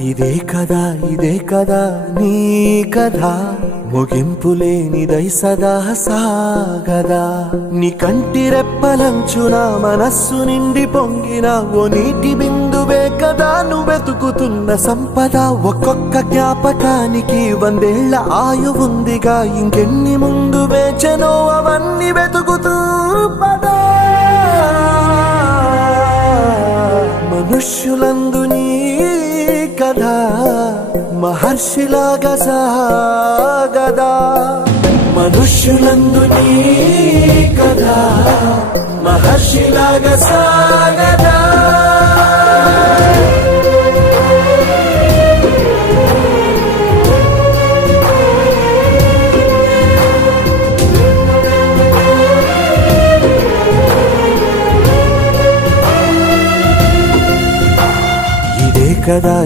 ఇదే కదా నీ కథ ముగింపులేనిదై సదా సాగదా నీ కంటి రెప్పలంచున మనస్సు నిండి పొంగిన ఓ నీటి బిందువే కదా నువ్వెతుకుతున్న సంపద ఒక్కొక్క జ్ఞాపకానికి 100 ఏళ్ల ఆయువుందిగా ఇంకెన్ని ముందు వేచనో అవన్నీ వెతుకుతూ పదా మనుష్యులందు నీ కథ మహర్షిలాగా సాగదా మనుష్యులందు నీ కథ మహర్షిలాగా సాగదా ఇదే కదా